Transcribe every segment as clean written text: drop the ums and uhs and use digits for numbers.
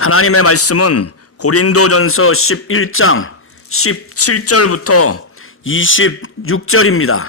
하나님의 말씀은 고린도전서 11장 17절부터 26절입니다.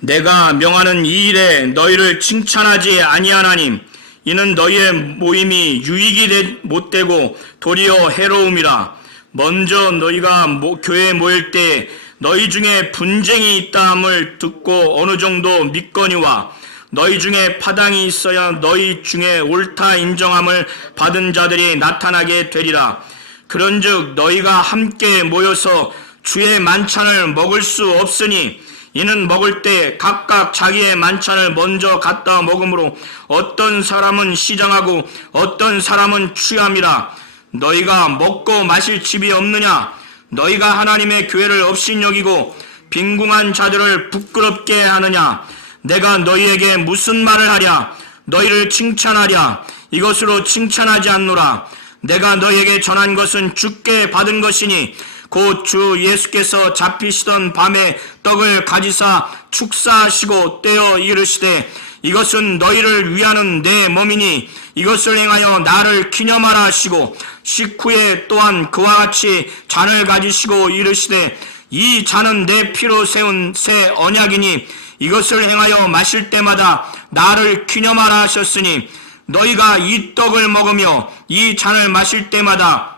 내가 명하는 이 일에 너희를 칭찬하지 아니하나니 이는 너희의 모임이 유익이 못되고 도리어 해로움이라. 먼저 너희가 교회에 모일 때 너희 중에 분쟁이 있다함을 듣고 어느 정도 믿거니와 너희 중에 파당이 있어야 너희 중에 옳다 인정함을 받은 자들이 나타나게 되리라. 그런즉 너희가 함께 모여서 주의 만찬을 먹을 수 없으니 이는 먹을 때 각각 자기의 만찬을 먼저 갖다 먹으므로 어떤 사람은 시장하고 어떤 사람은 취함이라. 너희가 먹고 마실 집이 없느냐? 너희가 하나님의 교회를 업신여기고 빈궁한 자들을 부끄럽게 하느냐? 내가 너희에게 무슨 말을 하랴? 너희를 칭찬하랴? 이것으로 칭찬하지 않노라. 내가 너희에게 전한 것은 주께 받은 것이니 곧 주 예수께서 잡히시던 밤에 떡을 가지사 축사하시고 떼어 이르시되 이것은 너희를 위하는 내 몸이니 이것을 행하여 나를 기념하라 하시고 식후에 또한 그와 같이 잔을 가지시고 이르시되 이 잔은 내 피로 세운 새 언약이니 이것을 행하여 마실 때마다 나를 기념하라 하셨으니 너희가 이 떡을 먹으며 이 잔을 마실 때마다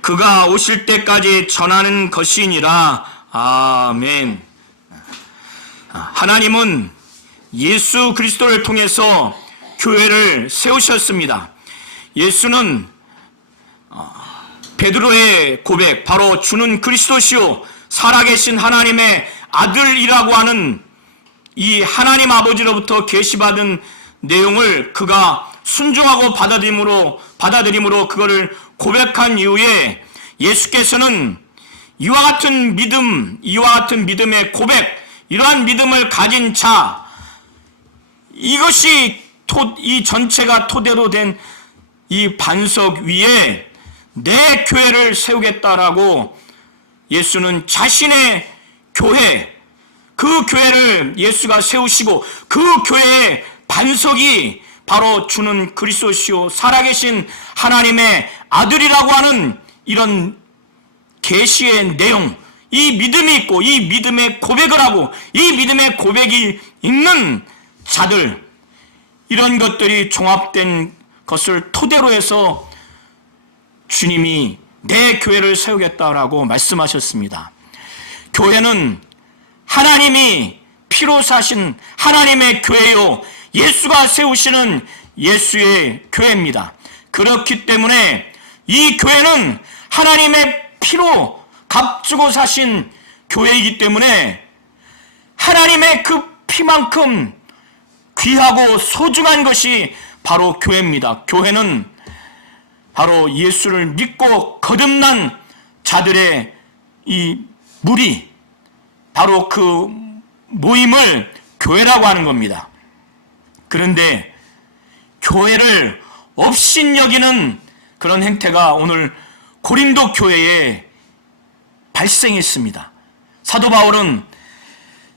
그가 오실 때까지 전하는 것이니라. 아멘. 하나님은 예수 그리스도를 통해서 교회를 세우셨습니다. 예수는 베드로의 고백, 바로 주는 그리스도시요 살아계신 하나님의 아들이라고 하는 이 하나님 아버지로부터 계시받은 내용을 그가 순종하고 받아들임으로 그거를 고백한 이후에 예수께서는 이와 같은 믿음의 고백, 이러한 믿음을 가진 자, 이것이 이 전체가 토대로 된 이 반석 위에 내 교회를 세우겠다라고 예수는 자신의 교회, 그 교회를 예수가 세우시고 그 교회의 반석이 바로 주는 그리스도시요 살아계신 하나님의 아들이라고 하는 이런 계시의 내용, 이 믿음이 있고 이 믿음의 고백을 하고 이 믿음의 고백이 있는 자들, 이런 것들이 종합된 것을 토대로 해서 주님이 내 교회를 세우겠다라고 말씀하셨습니다. 교회는 하나님이 피로 사신 하나님의 교회요 예수가 세우시는 예수의 교회입니다. 그렇기 때문에 이 교회는 하나님의 피로 값주고 사신 교회이기 때문에 하나님의 그 피만큼 귀하고 소중한 것이 바로 교회입니다. 교회는 바로 예수를 믿고 거듭난 자들의 이 무리, 바로 그 모임을 교회라고 하는 겁니다. 그런데 교회를 업신여기는 그런 행태가 오늘 고린도 교회에 발생했습니다. 사도 바울은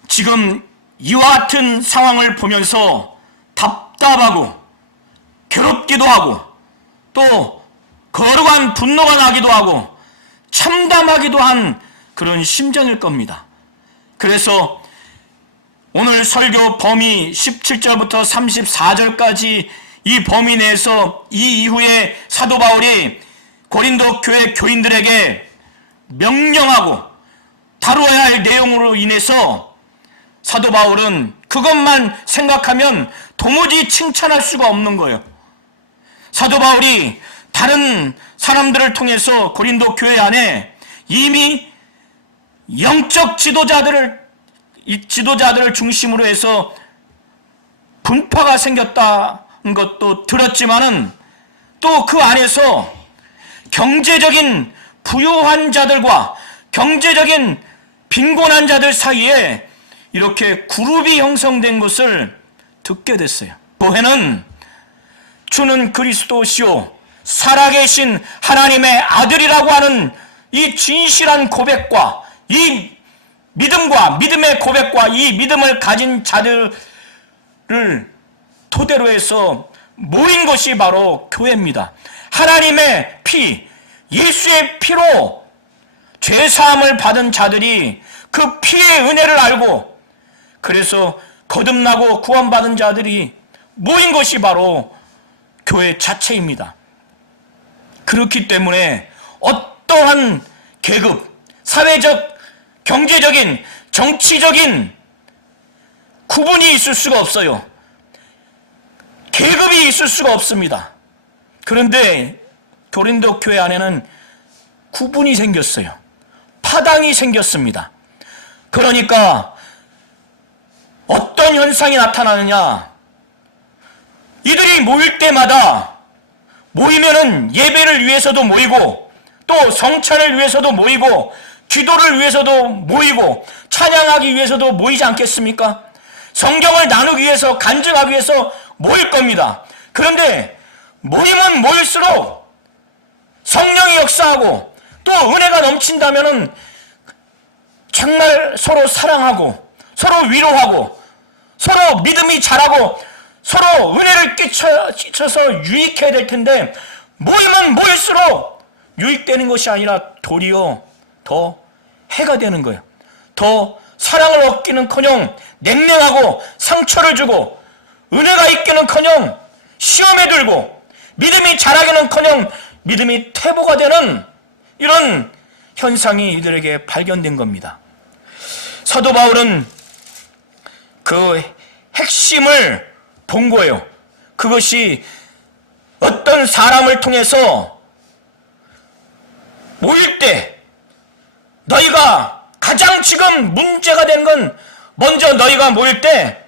지금 이와 같은 상황을 보면서 답답하고 괴롭기도 하고 또 거룩한 분노가 나기도 하고 참담하기도 한 그런 심정일 겁니다. 그래서 오늘 설교 범위 17절부터 34절까지 이 범위 내에서 이 이후에 사도 바울이 고린도 교회 교인들에게 명령하고 다루어야 할 내용으로 인해서 사도 바울은 그것만 생각하면 도무지 칭찬할 수가 없는 거예요. 사도 바울이 다른 사람들을 통해서 고린도 교회 안에 이미 영적 지도자들을 중심으로 해서 분파가 생겼다는 것도 들었지만은 또 그 안에서 경제적인 부유한 자들과 경제적인 빈곤한 자들 사이에 이렇게 그룹이 형성된 것을 듣게 됐어요. 교회는 주는 그리스도시요 살아계신 하나님의 아들이라고 하는 이 진실한 고백과 이 믿음과 믿음의 고백과 이 믿음을 가진 자들을 토대로 해서 모인 것이 바로 교회입니다. 하나님의 피, 예수의 피로 죄사함을 받은 자들이 그 피의 은혜를 알고 그래서 거듭나고 구원받은 자들이 모인 것이 바로 교회 자체입니다. 그렇기 때문에 어떠한 계급, 사회적, 경제적인, 정치적인 구분이 있을 수가 없어요. 계급이 있을 수가 없습니다. 그런데 고린도 교회 안에는 구분이 생겼어요. 파당이 생겼습니다. 그러니까 어떤 현상이 나타나느냐? 이들이 모일 때마다 모이면은 예배를 위해서도 모이고 또 성찬을 위해서도 모이고 기도를 위해서도 모이고 찬양하기 위해서도 모이지 않겠습니까? 성경을 나누기 위해서 간증하기 위해서 모일 겁니다. 그런데 모이면 모일수록 성령이 역사하고 또 은혜가 넘친다면은 정말 서로 사랑하고 서로 위로하고 서로 믿음이 자라고 서로 은혜를 끼쳐서 유익해야 될 텐데 모이면 모일수록 유익되는 것이 아니라 도리어 더 해가 되는 거예요. 더 사랑을 얻기는커녕 냉랭하고 상처를 주고 은혜가 있기는커녕 시험에 들고 믿음이 자라기는커녕 믿음이 퇴보가 되는 이런 현상이 이들에게 발견된 겁니다. 사도 바울은 그 핵심을 본 거예요. 그것이 어떤 사람을 통해서 모일 때 너희가 가장 지금 문제가 된 건 먼저 너희가 모일 때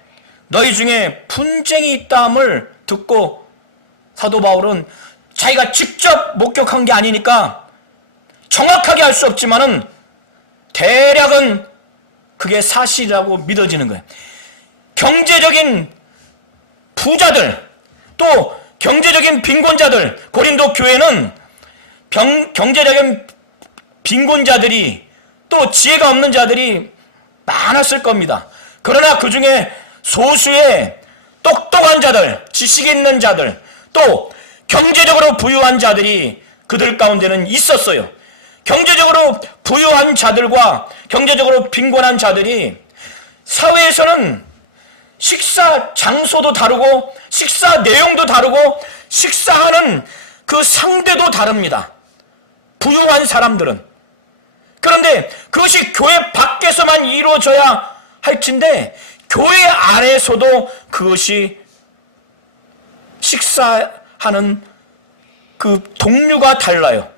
너희 중에 분쟁이 있다함을 듣고 사도 바울은 자기가 직접 목격한 게 아니니까 정확하게 알 수 없지만은 대략은 그게 사실이라고 믿어지는 거예요. 경제적인 부자들 또 경제적인 빈곤자들, 고린도 교회는 경제적인 빈곤자들이 또 지혜가 없는 자들이 많았을 겁니다. 그러나 그 중에 소수의 똑똑한 자들, 지식 있는 자들, 또 경제적으로 부유한 자들이 그들 가운데는 있었어요. 경제적으로 부유한 자들과 경제적으로 빈곤한 자들이 사회에서는 식사 장소도 다르고 식사 내용도 다르고 식사하는 그 상대도 다릅니다. 부유한 사람들은. 그런데 그것이 교회 밖에서만 이루어져야 할 텐데 교회 안에서도 그것이 식사하는 그 종류가 달라요.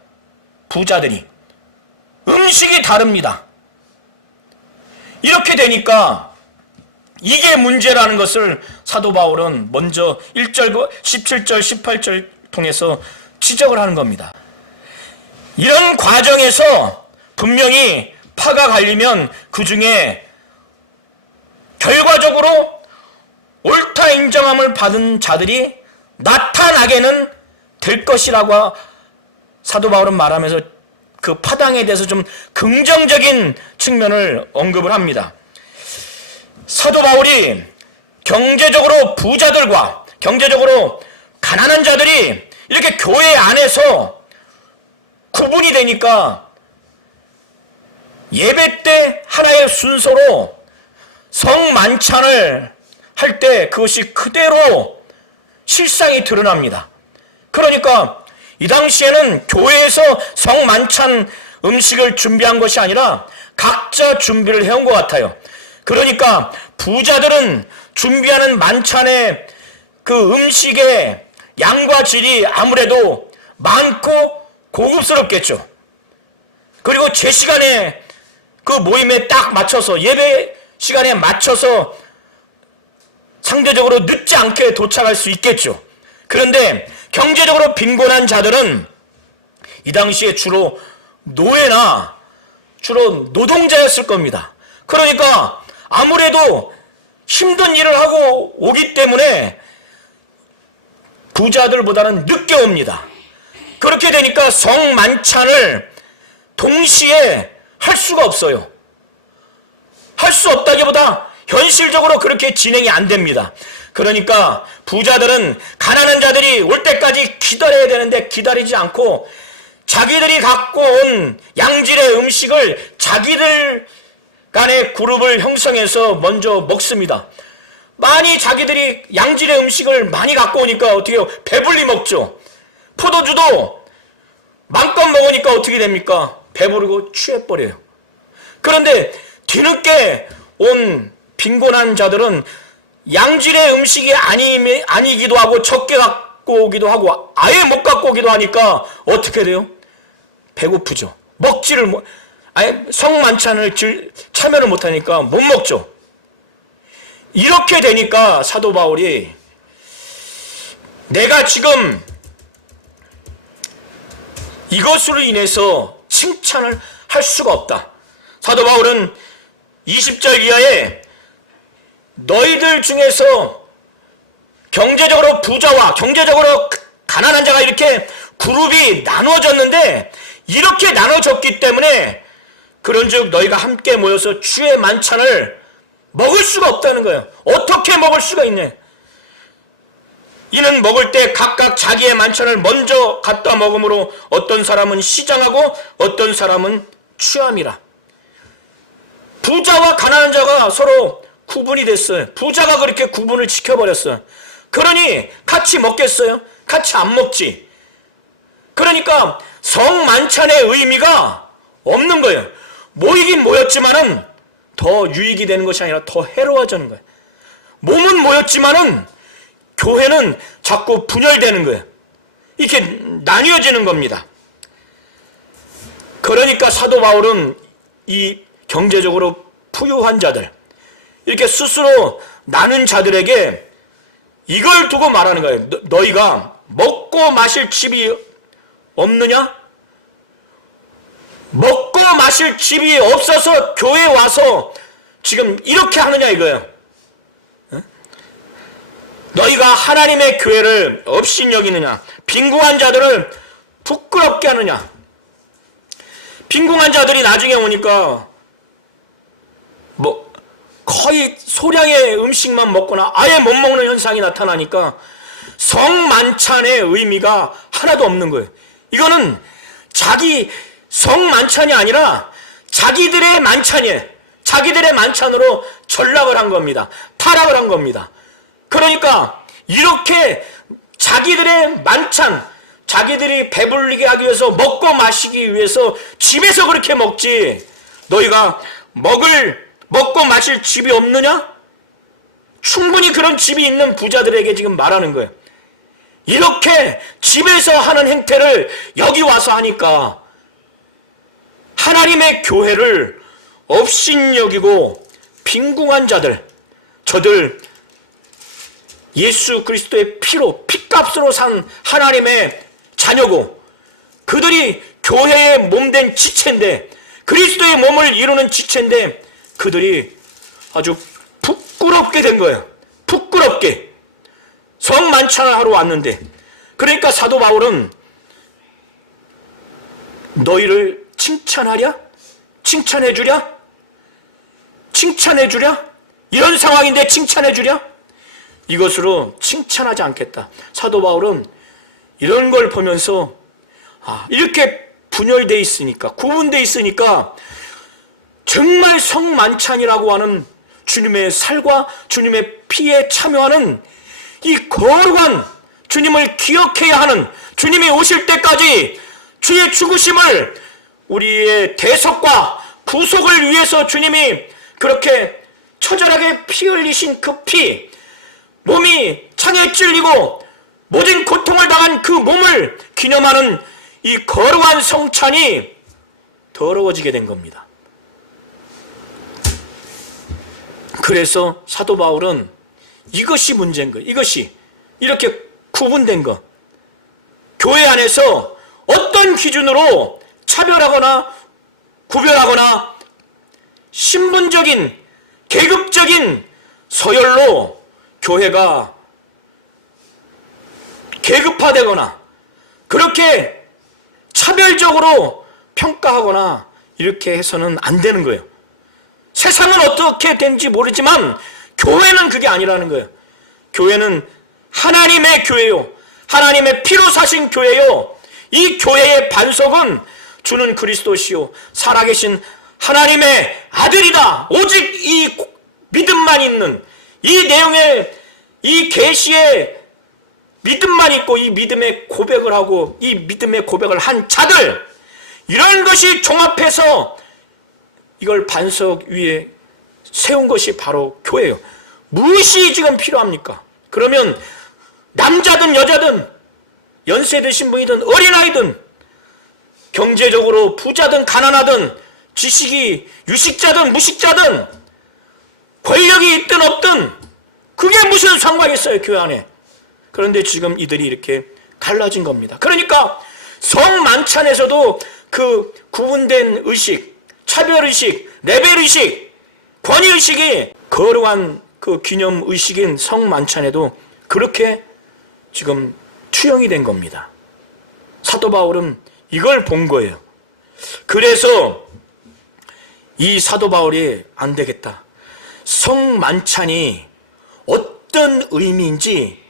부자들이. 음식이 다릅니다. 이렇게 되니까 이게 문제라는 것을 사도 바울은 먼저 1절, 17절, 18절 통해서 지적을 하는 겁니다. 이런 과정에서 분명히 파가 갈리면 그 중에 결과적으로 옳다 인정함을 받은 자들이 나타나게는 될 것이라고 사도 바울은 말하면서 그 파당에 대해서 좀 긍정적인 측면을 언급을 합니다. 사도 바울이 경제적으로 부자들과 경제적으로 가난한 자들이 이렇게 교회 안에서 구분이 되니까 예배 때 하나의 순서로 성만찬을 할 때 그것이 그대로 실상이 드러납니다. 그러니까 이 당시에는 교회에서 성만찬 음식을 준비한 것이 아니라 각자 준비를 해온 것 같아요. 그러니까 부자들은 준비하는 만찬의 그 음식의 양과 질이 아무래도 많고 고급스럽겠죠. 그리고 제 시간에 그 모임에 딱 맞춰서 예배 시간에 맞춰서 상대적으로 늦지 않게 도착할 수 있겠죠. 그런데 경제적으로 빈곤한 자들은 이 당시에 주로 노예나 주로 노동자였을 겁니다. 그러니까 아무래도 힘든 일을 하고 오기 때문에 부자들보다는 늦게 옵니다. 그렇게 되니까 성만찬을 동시에 할 수가 없어요. 할 수 없다기보다 현실적으로 그렇게 진행이 안 됩니다. 그러니까 부자들은 가난한 자들이 올 때까지 기다려야 되는데 기다리지 않고 자기들이 갖고 온 양질의 음식을 자기들 간의 그룹을 형성해서 먼저 먹습니다. 많이 자기들이 양질의 음식을 많이 갖고 오니까 어떻게 해요? 배불리 먹죠. 포도주도 마음껏 먹으니까 어떻게 됩니까? 배부르고 취해버려요. 그런데 뒤늦게 온 빈곤한 자들은 양질의 음식이 아니기도 하고 적게 갖고 오기도 하고 아예 못 갖고 오기도 하니까 어떻게 돼요? 배고프죠. 아예 성만찬을 참여를 못하니까 못 먹죠. 이렇게 되니까 사도 바울이 내가 지금 이것으로 인해서 칭찬을 할 수가 없다. 사도 바울은 20절 이하에 너희들 중에서 경제적으로 부자와 경제적으로 가난한 자가 이렇게 그룹이 나누어졌는데 이렇게 나눠졌기 때문에 그런즉 너희가 함께 모여서 주의 만찬을 먹을 수가 없다는 거예요. 어떻게 먹을 수가 있네. 이는 먹을 때 각각 자기의 만찬을 먼저 갖다 먹음으로 어떤 사람은 시장하고 어떤 사람은 취함이라. 부자와 가난한 자가 서로 구분이 됐어요. 부자가 그렇게 구분을 지켜버렸어요. 그러니 같이 먹겠어요? 같이 안 먹지. 그러니까 성만찬의 의미가 없는 거예요. 모이긴 모였지만은 더 유익이 되는 것이 아니라 더 해로워지는 거예요. 몸은 모였지만은 교회는 자꾸 분열되는 거예요. 이렇게 나뉘어지는 겁니다. 그러니까 사도 바울은 이 경제적으로 부유한 자들, 이렇게 스스로 나눈 자들에게 이걸 두고 말하는 거예요. 너희가 먹고 마실 집이 없느냐? 먹고 마실 집이 없어서 교회에 와서 지금 이렇게 하느냐 이거예요. 너희가 하나님의 교회를 업신여기느냐? 빈궁한 자들을 부끄럽게 하느냐? 빈궁한 자들이 나중에 오니까 거의 소량의 음식만 먹거나 아예 못 먹는 현상이 나타나니까 성만찬의 의미가 하나도 없는 거예요. 이거는 자기 성만찬이 아니라 자기들의 만찬이에요. 자기들의 만찬으로 전락을 한 겁니다. 타락을 한 겁니다. 그러니까 이렇게 자기들의 만찬, 자기들이 배불리게 하기 위해서 먹고 마시기 위해서 집에서 그렇게 먹지, 너희가 먹고 마실 집이 없느냐? 충분히 그런 집이 있는 부자들에게 지금 말하는 거예요. 이렇게 집에서 하는 행태를 여기 와서 하니까 하나님의 교회를 업신여기고 빈궁한 자들, 저들 예수 그리스도의 피로 피값으로 산 하나님의 자녀고 그들이 교회의 몸된 지체인데, 그리스도의 몸을 이루는 지체인데 그들이 아주 부끄럽게 된 거예요. 부끄럽게 성만찬을 하러 왔는데. 그러니까 사도 바울은 너희를 칭찬하랴? 칭찬해주랴? 칭찬해주랴? 이런 상황인데 칭찬해주랴? 이것으로 칭찬하지 않겠다. 사도 바울은 이런 걸 보면서 이렇게 분열되어 있으니까, 구분되어 있으니까 정말 성만찬이라고 하는 주님의 살과 주님의 피에 참여하는 이 거룩한 주님을 기억해야 하는, 주님이 오실 때까지 주의 죽으심을, 우리의 대속과 구속을 위해서 주님이 그렇게 처절하게 피 흘리신 그 피, 몸이 창에 찔리고 모든 고통을 당한 그 몸을 기념하는 이 거룩한 성찬이 더러워지게 된 겁니다. 그래서 사도 바울은 이것이 문제인 거예요. 이것이 이렇게 구분된 것, 교회 안에서 어떤 기준으로 차별하거나 구별하거나 신분적인 계급적인 서열로 교회가 계급화되거나 그렇게 차별적으로 평가하거나 이렇게 해서는 안 되는 거예요. 세상은 어떻게 된지 모르지만 교회는 그게 아니라는 거예요. 교회는 하나님의 교회요, 하나님의 피로 사신 교회요, 이 교회의 반석은 주는 그리스도시요 살아계신 하나님의 아들이다. 오직 이 믿음만 있는, 이 내용의 이 계시의 믿음만 있고 이 믿음의 고백을 하고 이 믿음의 고백을 한 자들, 이런 것이 종합해서 이걸 반석 위에 세운 것이 바로 교회예요. 무엇이 지금 필요합니까? 그러면 남자든 여자든 연세 드신 분이든 어린아이든 경제적으로 부자든 가난하든 지식이 유식자든 무식자든 권력이 있든 없든 그게 무슨 상관이 있어요, 교회 안에. 그런데 지금 이들이 이렇게 갈라진 겁니다. 그러니까 성만찬에서도 그 구분된 의식, 차별의식, 레벨의식, 권위의식이 거룩한 그 기념의식인 성만찬에도 그렇게 지금 투영이 된 겁니다. 사도 바울은 이걸 본 거예요. 그래서 이 사도 바울이 안 되겠다. 성만찬이 어떤 의미인지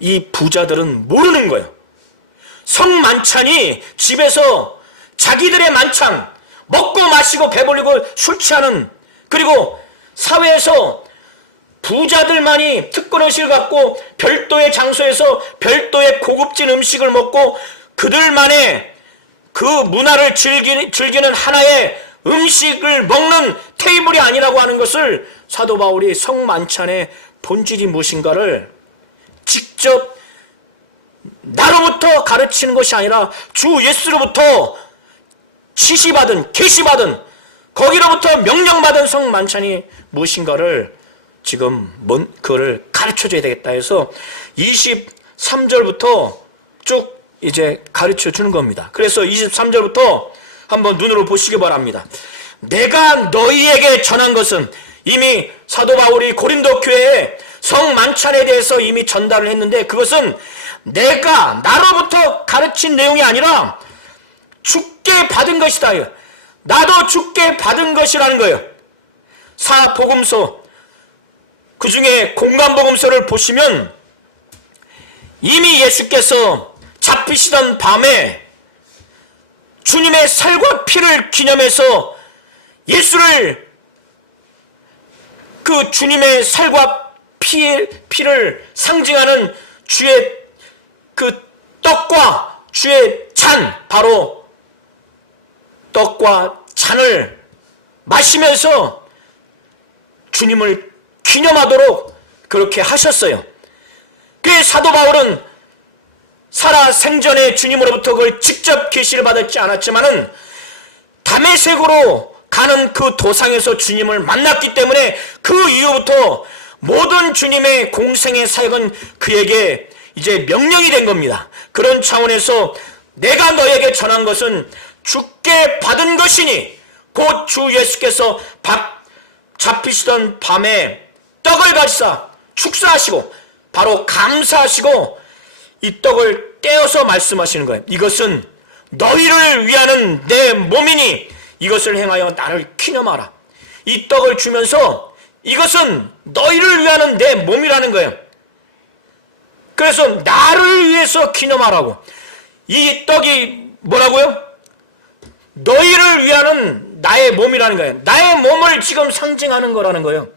이 부자들은 모르는 거예요. 성만찬이 집에서 자기들의 만찬, 먹고 마시고 배불리고 술 취하는, 그리고 사회에서 부자들만이 특권의식을 갖고 별도의 장소에서 별도의 고급진 음식을 먹고 그들만의 그 문화를 즐기는 하나의 음식을 먹는 테이블이 아니라고 하는 것을 사도 바울이 성만찬의 본질이 무엇인가를 직접 나로부터 가르치는 것이 아니라 주 예수로부터 지시받은, 계시받은, 거기로부터 명령받은 성만찬이 무엇인가를 지금 그거를 가르쳐줘야 되겠다 해서 23절부터 쭉 이제 가르쳐 주는 겁니다. 그래서 23절부터 한번 눈으로 보시기 바랍니다. 내가 너희에게 전한 것은, 이미 사도 바울이 고린도 교회에 성만찬에 대해서 이미 전달을 했는데 그것은 내가 나로부터 가르친 내용이 아니라 주께 받은 것이다. 나도 주께 받은 것이라는 거예요. 사복음서, 그 중에 공간복음서를 보시면 이미 예수께서 잡히시던 밤에 주님의 살과 피를 기념해서 예수를, 그 주님의 살과 피를 상징하는 주의 그 떡과 주의 잔, 바로 떡과 잔을 마시면서 주님을 기념하도록 그렇게 하셨어요. 그 사도 바울은 살아 생전에 주님으로부터 그걸 직접 계시를 받았지 않았지만은 다메섹으로 가는 그 도상에서 주님을 만났기 때문에 그 이후부터 모든 주님의 공생의 사역은 그에게 이제 명령이 된 겁니다. 그런 차원에서 내가 너에게 전한 것은 주께 받은 것이니, 곧 주 예수께서 잡히시던 밤에 떡을 가지사 축사하시고 바로 감사하시고 이 떡을 떼어서 말씀하시는 거예요. 이것은 너희를 위하는 내 몸이니 이것을 행하여 나를 기념하라. 이 떡을 주면서 이것은 너희를 위하는 내 몸이라는 거예요. 그래서 나를 위해서 기념하라고. 이 떡이 뭐라고요? 너희를 위하는 나의 몸이라는 거예요. 나의 몸을 지금 상징하는 거라는 거예요.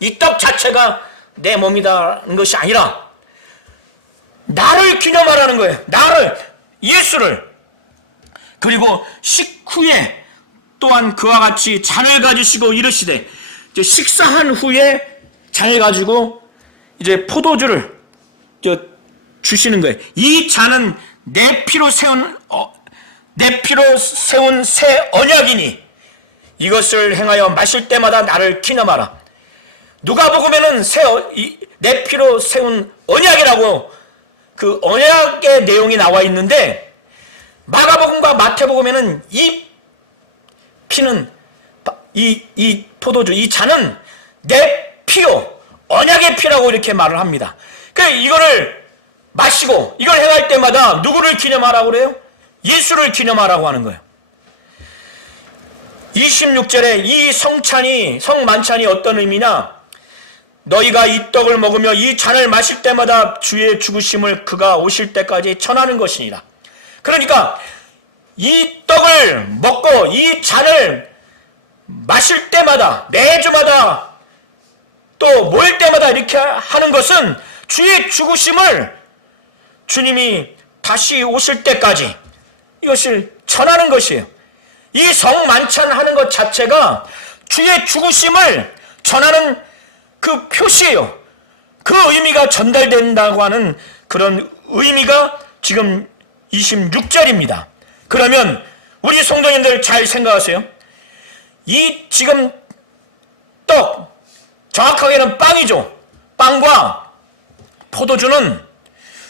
이 떡 자체가 내 몸이라는 것이 아니라 나를 기념하라는 거예요. 나를, 예수를. 그리고 식후에 또한 그와 같이 잔을 가지시고 이르시되, 이제 식사한 후에 잔을 가지고 이제 포도주를 주시는 거예요. 이 잔은 내 피로 세운 새 언약이니 이것을 행하여 마실 때마다 나를 기념하라. 누가복음에는 내 피로 세운 언약이라고 그 언약의 내용이 나와 있는데, 마가복음과 마태복음에는 이 피는, 이 포도주, 이 잔은 내 피요, 언약의 피라고 이렇게 말을 합니다. 그러니까 이거를 마시고 이걸 행할 때마다 누구를 기념하라고 그래요? 예수를 기념하라고 하는 거예요. 26절에 이 성만찬이 어떤 의미냐? 너희가 이 떡을 먹으며 이 잔을 마실 때마다 주의 죽으심을 그가 오실 때까지 전하는 것이니라. 그러니까 이 떡을 먹고 이 잔을 마실 때마다, 매주마다, 또 모일 때마다 이렇게 하는 것은 주의 죽으심을 주님이 다시 오실 때까지 이것을 전하는 것이에요. 이 성만찬하는 것 자체가 주의 죽으심을 전하는 그 표시예요. 그 의미가 전달된다고 하는 그런 의미가 지금 26절입니다. 그러면 우리 성도님들 잘 생각하세요. 이 지금 떡, 정확하게는 빵이죠. 빵과 포도주는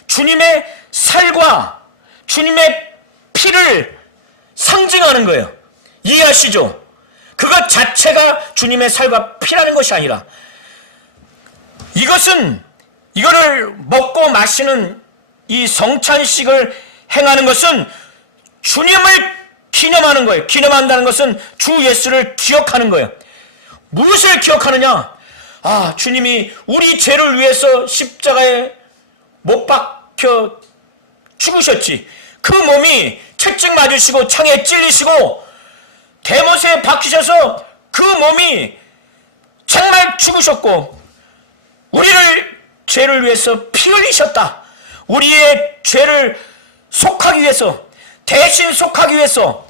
주님의 살과 주님의 피를 상징하는 거예요. 이해하시죠? 그것 자체가 주님의 살과 피라는 것이 아니라 이거를 먹고 마시는 이 성찬식을 행하는 것은 주님을 기념하는 거예요. 기념한다는 것은 주 예수를 기억하는 거예요. 무엇을 기억하느냐? 아, 주님이 우리 죄를 위해서 십자가에 못 박혀 죽으셨지. 그 몸이 채찍 맞으시고 창에 찔리시고 대못에 박히셔서 그 몸이 정말 죽으셨고 우리를 죄를 위해서 피 흘리셨다. 우리의 죄를 속하기 위해서, 대신 속하기 위해서,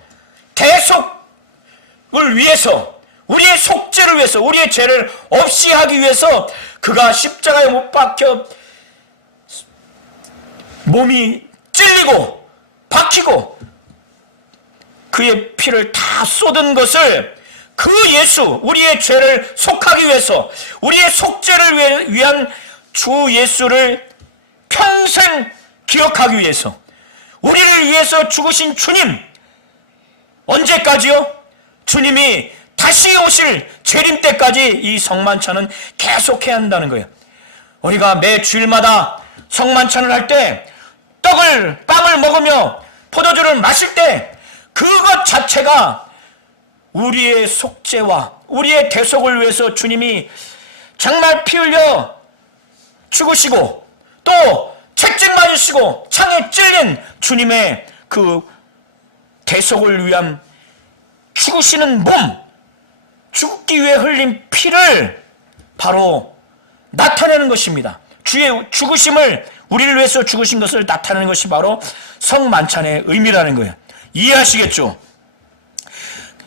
대속을 위해서, 우리의 속죄를 위해서, 우리의 죄를 없이 하기 위해서 그가 십자가에 못 박혀 몸이 찔리고 박히고 그의 피를 다 쏟은 것을 그 예수, 우리의 죄를 속하기 위해서, 우리의 속죄를 위한 주 예수를 평생 기억하기 위해서, 우리를 위해서 죽으신 주님, 언제까지요? 주님이 다시 오실 재림 때까지 이 성만찬은 계속해야 한다는 거예요. 우리가 매 주일마다 성만찬을 할 때 빵을 먹으며 포도주를 마실 때 그것 자체가 우리의 속죄와 우리의 대속을 위해서 주님이 정말 피 흘려 죽으시고 또 채찍 맞으시고 창에 찔린 주님의 그 대속을 위한 죽으시는 몸, 죽기 위해 흘린 피를 바로 나타내는 것입니다. 주의 죽으심을, 우리를 위해서 죽으신 것을 나타내는 것이 바로 성만찬의 의미라는 거예요. 이해하시겠죠?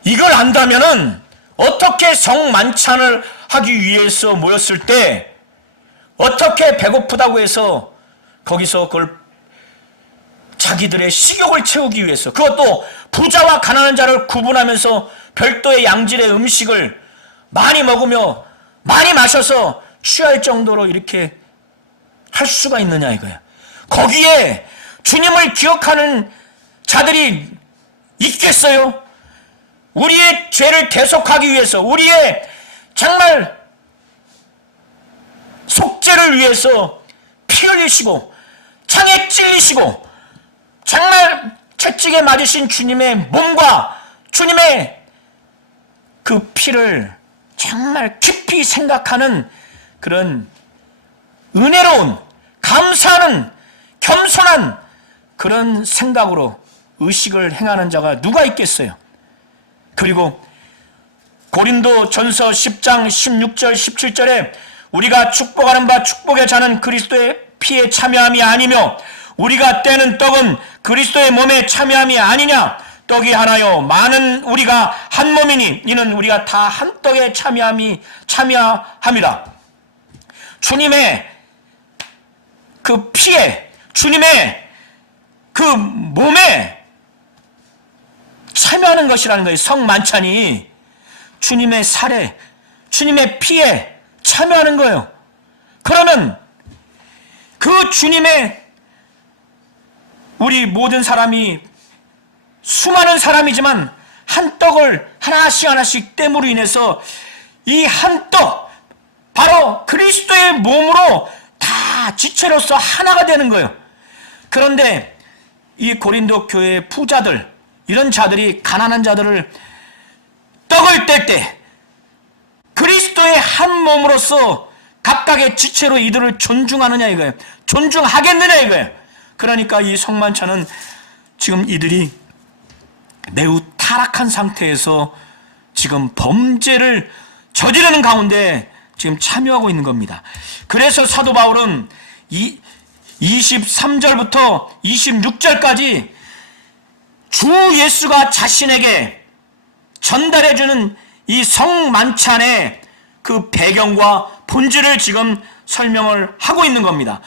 이걸 안다면은 어떻게 성만찬을 하기 위해서 모였을 때 어떻게 배고프다고 해서 거기서 그걸 자기들의 식욕을 채우기 위해서, 그것도 부자와 가난한 자를 구분하면서 별도의 양질의 음식을 많이 먹으며 많이 마셔서 취할 정도로 이렇게 할 수가 있느냐 이거야. 거기에 주님을 기억하는 자들이 있겠어요? 우리의 죄를 대속하기 위해서, 우리의 정말 속죄를 위해서 피 흘리시고 창에 찔리시고 정말 채찍에 맞으신 주님의 몸과 주님의 그 피를 정말 깊이 생각하는 그런 은혜로운, 감사하는, 겸손한 그런 생각으로 의식을 행하는 자가 누가 있겠어요? 그리고 고린도 전서 10장 16절 17절에 우리가 축복하는 바 축복의 잔은 그리스도의 피에 참여함이 아니며 우리가 떼는 떡은 그리스도의 몸에 참여함이 아니냐. 떡이 하나요 많은 우리가 한 몸이니 이는 우리가 다 한 떡에 참여함이라. 주님의 그 피에, 주님의 그 몸에 참여하는 것이라는 거예요. 성만찬이 주님의 살에, 주님의 피에 참여하는 거예요. 그러면 그 주님의, 우리 모든 사람이 수많은 사람이지만 한 떡을 하나씩 땜으로 인해서 이 한 떡, 바로 그리스도의 몸으로 다 지체로서 하나가 되는 거예요. 그런데 이 고린도 교회의 부자들, 이런 자들이 가난한 자들을 떡을 뗄 때 그리스도의 한 몸으로서 각각의 지체로 이들을 존중하느냐 이거예요. 존중하겠느냐 이거예요. 그러니까 이 성만찬은 지금 이들이 매우 타락한 상태에서 지금 범죄를 저지르는 가운데 지금 참여하고 있는 겁니다. 그래서 사도 바울은 23절부터 26절까지 주 예수가 자신에게 전달해주는 이 성만찬의 그 배경과 본질을 지금 설명을 하고 있는 겁니다.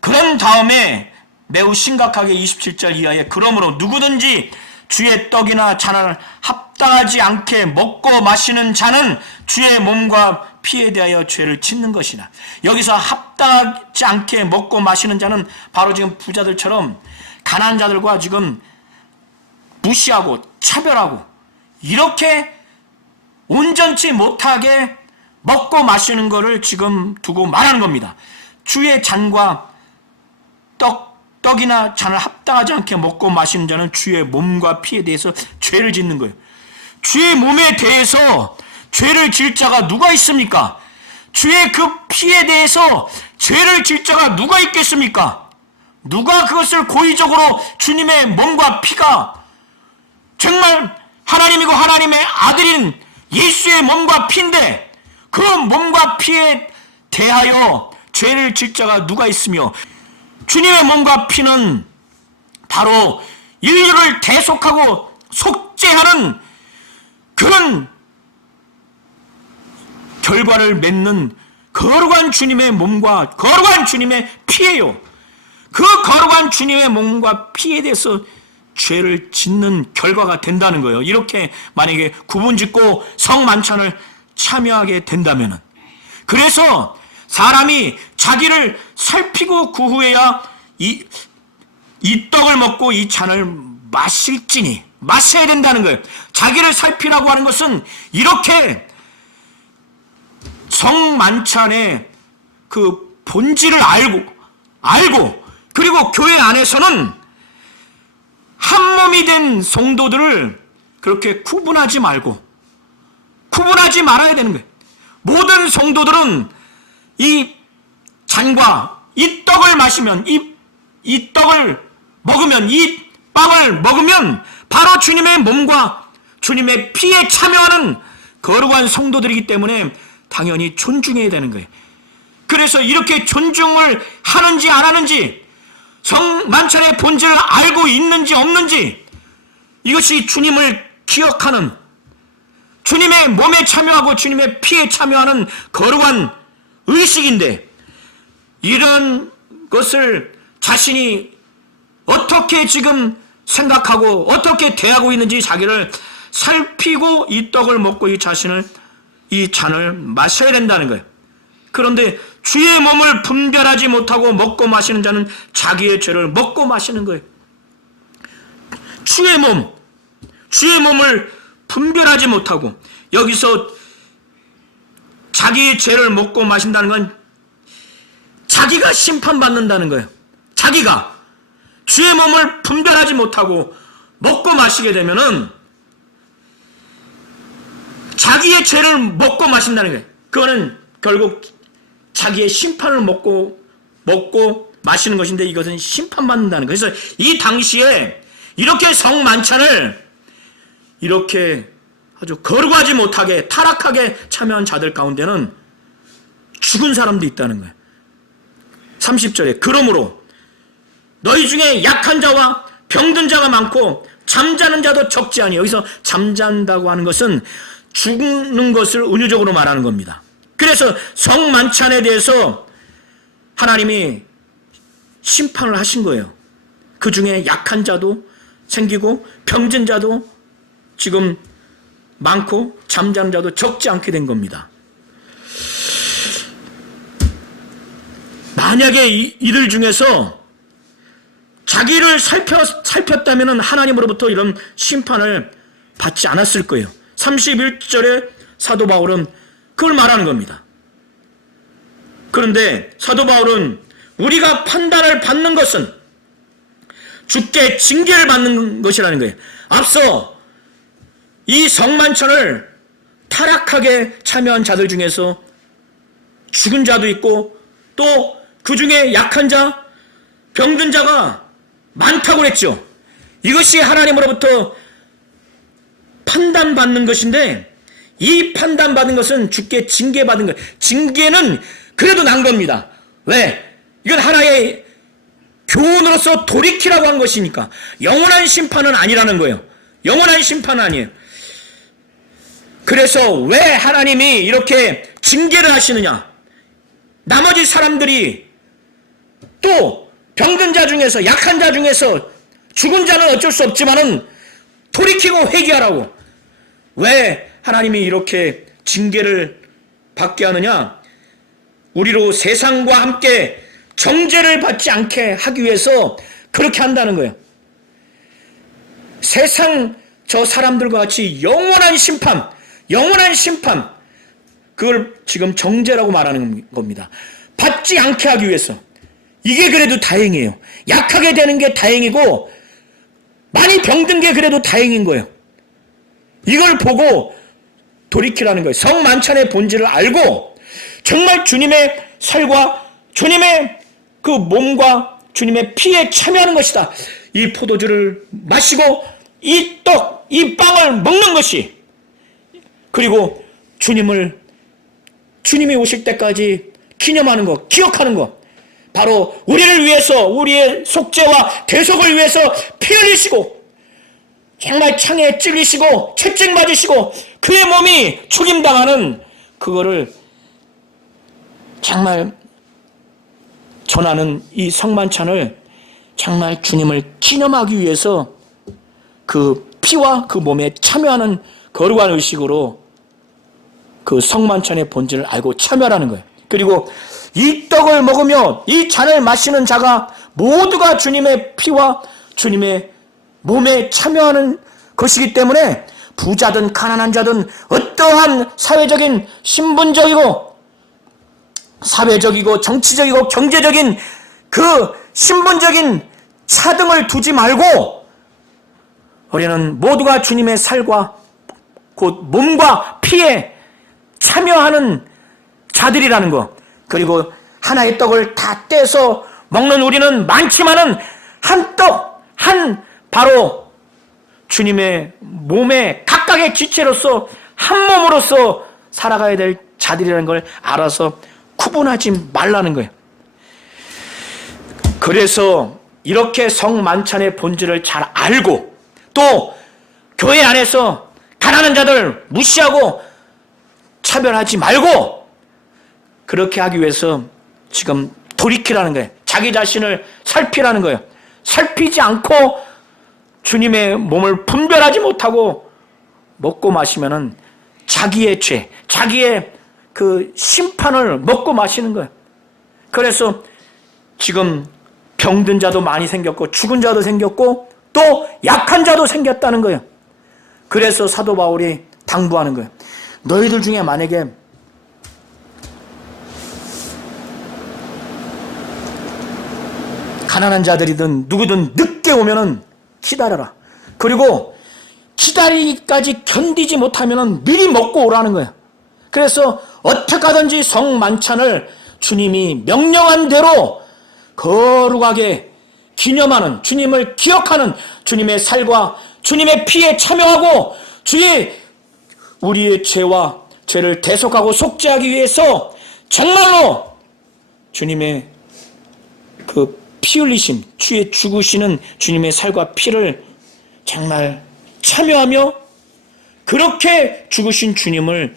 그런 다음에 매우 심각하게 27절 이하에 그러므로 누구든지 주의 떡이나 잔을 합당하지 않게 먹고 마시는 자는 주의 몸과 피에 대하여 죄를 짓는 것이나, 여기서 합당하지 않게 먹고 마시는 자는 바로 지금 부자들처럼 가난한 자들과 지금 무시하고 차별하고 이렇게 온전치 못하게 먹고 마시는 것을 지금 두고 말하는 겁니다. 주의 잔과 떡이나 잔을 합당하지 않게 먹고 마시는 자는 주의 몸과 피에 대해서 죄를 짓는 거예요. 주의 몸에 대해서 죄를 질 자가 누가 있습니까? 주의 그 피에 대해서 죄를 질 자가 누가 있겠습니까? 누가 그것을 고의적으로 주님의 몸과 피가 정말 하나님이고 하나님의 아들인 예수의 몸과 피인데 그 몸과 피에 대하여 죄를 질 자가 누가 있으며, 주님의 몸과 피는 바로 인류를 대속하고 속죄하는 그런 결과를 맺는 거룩한 주님의 몸과 거룩한 주님의 피예요. 그 거룩한 주님의 몸과 피에 대해서 죄를 짓는 결과가 된다는 거예요. 이렇게 만약에 구분짓고 성만찬을 참여하게 된다면, 그래서 사람이 자기를 살피고 그 후에야 이 떡을 먹고 이 잔을 마셔야 된다는 거예요. 자기를 살피라고 하는 것은 이렇게 성만찬의 그 본질을 알고 그리고 교회 안에서는 한 몸이 된 성도들을 그렇게 구분하지 말아야 되는 거예요. 모든 성도들은 이 잔과 이 떡을 마시면, 이 떡을 먹으면, 이 빵을 먹으면 바로 주님의 몸과 주님의 피에 참여하는 거룩한 성도들이기 때문에 당연히 존중해야 되는 거예요. 그래서 이렇게 존중을 하는지 안 하는지, 성만찬의 본질을 알고 있는지 없는지, 이것이 주님을 기억하는, 주님의 몸에 참여하고 주님의 피에 참여하는 거룩한 의식인데, 이런 것을 자신이 어떻게 지금 생각하고 어떻게 대하고 있는지 자기를 살피고 이 떡을 먹고 이 잔을 마셔야 된다는 거예요. 그런데 주의 몸을 분별하지 못하고 먹고 마시는 자는 자기의 죄를 먹고 마시는 거예요. 주의 몸을 분별하지 못하고, 여기서 자기의 죄를 먹고 마신다는 건 자기가 심판받는다는 거예요. 자기가 주의 몸을 분별하지 못하고 먹고 마시게 되면은 자기의 죄를 먹고 마신다는 거예요. 그거는 결국 자기의 심판을 먹고 마시는 것인데, 이것은 심판받는다는 거예요. 그래서 이 당시에 이렇게 성만찬을 이렇게 아주 거룩하지 못하게 타락하게 참여한 자들 가운데는 죽은 사람도 있다는 거예요. 30절에 그러므로 너희 중에 약한 자와 병든 자가 많고 잠자는 자도 적지 아니. 여기서 잠잔다고 하는 것은 죽는 것을 은유적으로 말하는 겁니다. 그래서 성만찬에 대해서 하나님이 심판을 하신 거예요. 그 중에 약한 자도 생기고 병든 자도 지금 많고 잠자는 자도 적지 않게 된 겁니다. 만약에 이들 중에서 자기를 살폈다면 하나님으로부터 이런 심판을 받지 않았을 거예요. 31절에 사도 바울은 그걸 말하는 겁니다. 그런데 사도 바울은 우리가 판단을 받는 것은 주께 징계를 받는 것이라는 거예요. 앞서 이 성만찬을 타락하게 참여한 자들 중에서 죽은 자도 있고 또 그 중에 약한 자, 병든 자가 많다고 그랬죠. 이것이 하나님으로부터 판단받는 것인데 이 판단받은 것은 주께 징계받은 것. 징계는 그래도 난 겁니다. 왜? 이건 하나의 교훈으로서 돌이키라고 한 것이니까. 영원한 심판은 아니라는 거예요. 영원한 심판은 아니에요. 그래서 왜 하나님이 이렇게 징계를 하시느냐? 나머지 사람들이 또 병든 자 중에서 약한 자 중에서 죽은 자는 어쩔 수 없지만은 돌이키고 회개하라고. 왜 하나님이 이렇게 징계를 받게 하느냐? 우리로 세상과 함께 정죄를 받지 않게 하기 위해서 그렇게 한다는 거예요. 세상 저 사람들과 같이 영원한 심판, 그걸 지금 정죄라고 말하는 겁니다. 받지 않게 하기 위해서. 이게 그래도 다행이에요. 약하게 되는 게 다행이고 많이 병든 게 그래도 다행인 거예요. 이걸 보고 돌이키라는 거예요. 성만찬의 본질을 알고 정말 주님의 살과 주님의 그 몸과 주님의 피에 참여하는 것이다. 이 포도주를 마시고 이 떡, 이 빵을 먹는 것이, 그리고 주님이 오실 때까지 기념하는 것, 기억하는 것, 바로 우리를 위해서, 우리의 속죄와 대속을 위해서 피 흘리시고 정말 창에 찔리시고 채찍 맞으시고 그의 몸이 죽임당하는 그거를 정말 전하는 이 성만찬을 정말 주님을 기념하기 위해서 그 피와 그 몸에 참여하는 거룩한 의식으로 그 성만찬의 본질을 알고 참여하는 거예요. 그리고 이 떡을 먹으며 이 잔을 마시는 자가 모두가 주님의 피와 주님의 몸에 참여하는 것이기 때문에 부자든 가난한 자든 어떠한 사회적인 신분적이고 사회적이고 정치적이고 경제적인 그 신분적인 차등을 두지 말고 우리는 모두가 주님의 살과 곧 몸과 피에 참여하는 자들이라는 것. 그리고 하나의 떡을 다 떼서 먹는 우리는 많지만은 한 떡, 바로 주님의 몸에 각각의 지체로서 한 몸으로서 살아가야 될 자들이라는 걸 알아서 구분하지 말라는 거예요. 그래서 이렇게 성만찬의 본질을 잘 알고 또 교회 안에서 가난한 자들 무시하고 차별하지 말고 그렇게 하기 위해서 지금 돌이키라는 거예요. 자기 자신을 살피라는 거예요. 살피지 않고 주님의 몸을 분별하지 못하고 먹고 마시면은 자기의 죄, 자기의 그 심판을 먹고 마시는 거예요. 그래서 지금 병든 자도 많이 생겼고 죽은 자도 생겼고 또 약한 자도 생겼다는 거예요. 그래서 사도 바울이 당부하는 거예요. 너희들 중에 만약에 가난한 자들이든 누구든 늦게 오면은 기다려라. 그리고 기다리기까지 견디지 못하면은 미리 먹고 오라는 거예요. 그래서 어떻게 하든지 성만찬을 주님이 명령한 대로 거룩하게 기념하는, 주님을 기억하는, 주님의 살과 주님의 피에 참여하고 우리의 죄를 대속하고 속죄하기 위해서 정말로 주님의 그 피 흘리심, 주의 죽으시는 주님의 살과 피를 정말 참여하며 그렇게 죽으신 주님을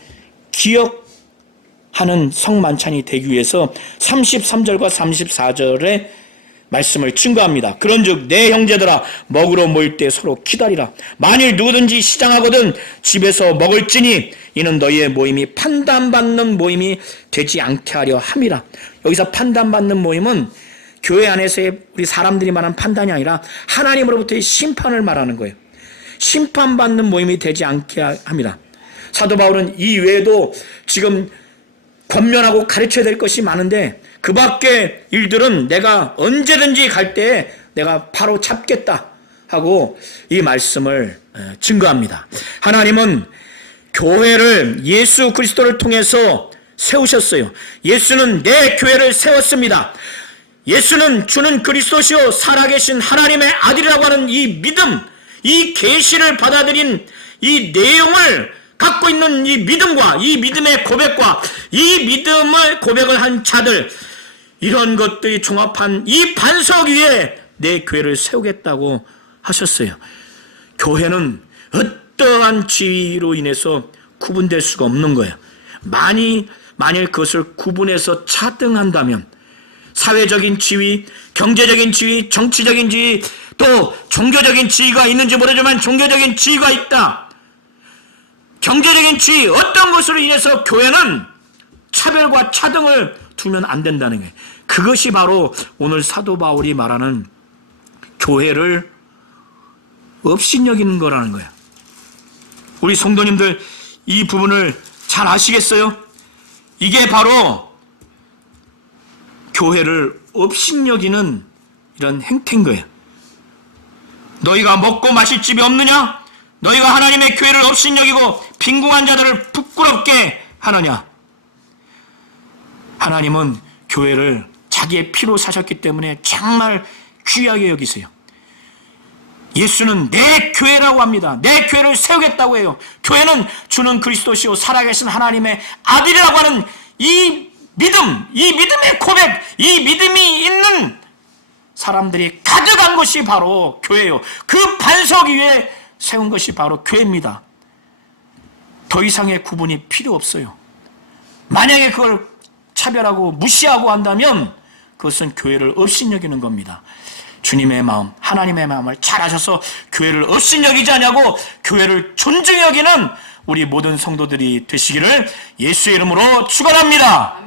기억하는 성만찬이 되기 위해서 33절과 34절의 말씀을 증거합니다. 그런즉 내 형제들아 먹으러 모일 때 서로 기다리라. 만일 누구든지 시장하거든 집에서 먹을지니 이는 너희의 모임이 판단받는 모임이 되지 않게 하려 함이라. 여기서 판단받는 모임은 교회 안에서의 우리 사람들이 말하는 판단이 아니라 하나님으로부터의 심판을 말하는 거예요. 심판받는 모임이 되지 않게 합니다. 사도 바울은 이 외에도 지금 권면하고 가르쳐야 될 것이 많은데 그 밖의 일들은 내가 언제든지 갈 때 내가 바로 잡겠다 하고 이 말씀을 증거합니다. 하나님은 교회를 예수 그리스도를 통해서 세우셨어요. 예수는 내 교회를 세웠습니다. 예수는 주는 그리스도시요 살아계신 하나님의 아들이라고 하는 이 믿음, 이 계시를 받아들인 이 내용을 갖고 있는 이 믿음과 이 믿음의 고백과 이 믿음을 고백을 한 자들, 이런 것들이 종합한 이 반석 위에 내 교회를 세우겠다고 하셨어요. 교회는 어떠한 지위로 인해서 구분될 수가 없는 거예요. 만일 그것을 구분해서 차등한다면 사회적인 지위, 경제적인 지위, 정치적인 지위, 또 종교적인 지위가 있는지 모르지만 종교적인 지위가 있다. 경제적인 지위, 어떤 것으로 인해서 교회는 차별과 차등을 두면 안 된다는 거예요. 그것이 바로 오늘 사도 바울이 말하는 교회를 업신여기는 거라는 거예요. 우리 성도님들 이 부분을 잘 아시겠어요? 이게 바로 교회를 업신여기는 이런 행태인 거예요. 너희가 먹고 마실 집이 없느냐? 너희가 하나님의 교회를 업신여기고 빈궁한 자들을 부끄럽게 하느냐? 하나님은 교회를 자기의 피로 사셨기 때문에 정말 귀하게 여기세요. 예수는 내 교회라고 합니다. 내 교회를 세우겠다고 해요. 교회는 주는 그리스도시요 살아계신 하나님의 아들이라고 하는 이 믿음, 이 믿음의 고백, 이 믿음이 있는 사람들이 가져간 것이 바로 교회예요. 그 반석 위에 세운 것이 바로 교회입니다. 더 이상의 구분이 필요 없어요. 만약에 그걸 차별하고 무시하고 한다면 그것은 교회를 업신여기는 겁니다. 주님의 마음, 하나님의 마음을 잘 아셔서 교회를 업신여기지 않냐고 교회를 존중히 여기는 우리 모든 성도들이 되시기를 예수의 이름으로 축원합니다.